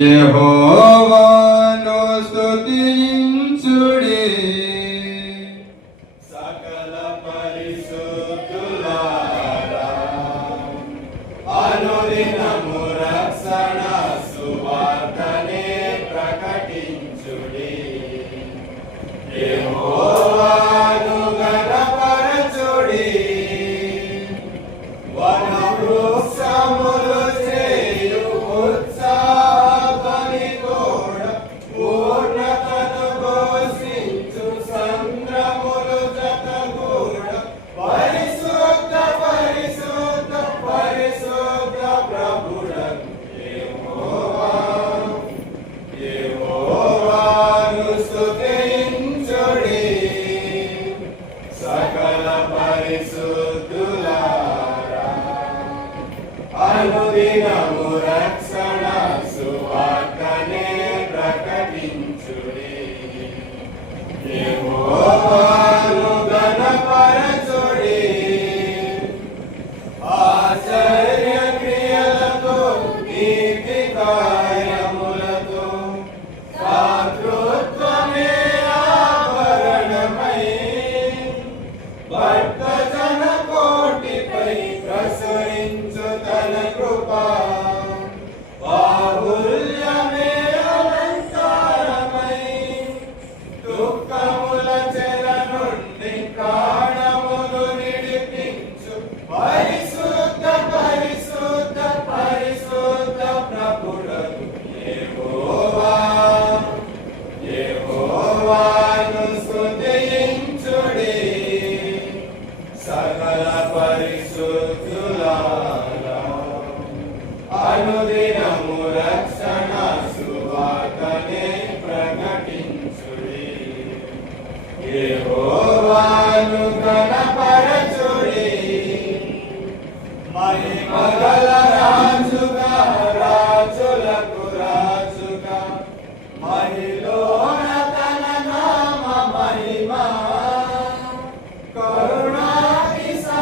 యెహోవాను స్తుతించుడి, సకల పరిశుద్ధులారా, అనుదినము రక్షణ సువార్తనే ప్రకటించుడి. యెహోవాను ఘనపరచుడి, వన వృక్షములు చేయు ఉత్సాహధ్వని తోడ పూర్ణతను ఘోషించు సంద్రములు జతగూడ పరిశుద్ధ పరిశుద్ధ పరిశుద్ధ ప్రభుడగు యెహోవాను స్తుతించుడి. సకల పరిశుద్ధులారా, అనుదినము రక్షణ సువార్తనే ప్రకటించుడి. యెహోవాను ఘనపరచుడి, ఆశ్చర్య క్రియలతో నీతి కార్యములతో శాంతృత్వమే ఆభరణమై భక్త జన కోటిపై ప్రసరించు తన కృపా బాహుల్యమే అలంకారమై దుఃఖముల చెర నుండి ప్రాణములు నిడిపించు పరిశుద్ధ పరిశుద్ధ పరిశుద్ధ ప్రభుడగు యెహోవా. యెహోవాను స్తుతించుడి, సకల పరిశుద్ధులారా, అనుదినము రక్షణ సువార్తనే ప్రకటించుడి. యెహోవాను ఘనపరచుడి, మహిమగల రాజుగా రాజులకు రాజుగా మహిలోన తన నామ మహిమ కరుణాతిశయముతో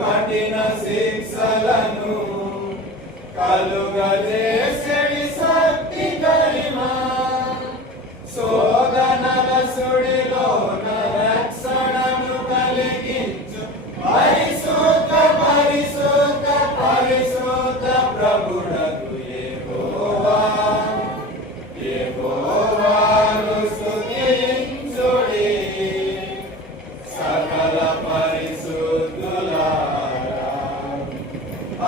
కఠిన శిక్షలను కలుగజేసెడి శక్తి కలిమా శోధనల సుడిలోన రక్షణను కలిగించు పరిశుద్ధ పరిశుద్ధ పరిశుద్ధ ప్రభుడగు యెహోవా. యెహోవాను స్తుతించుడి, సకల పరిశుద్ధులారా,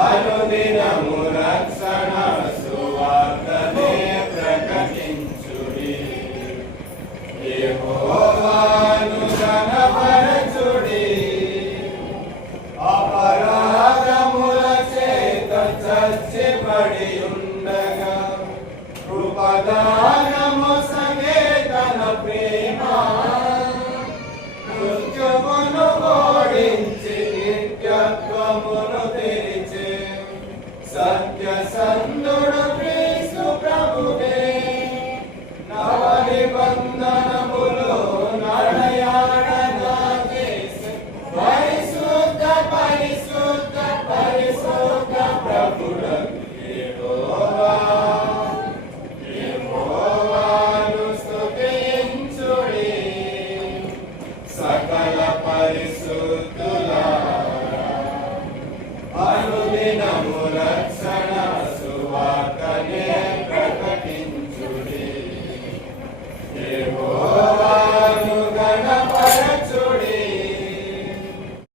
అనుదినము రక్షణ సువార్తనే ప్రకటించుడి. యెహోవాను ఘనపరచుడి, అపరాధముల చేత చచ్చిపడి ఉండగా కృపగా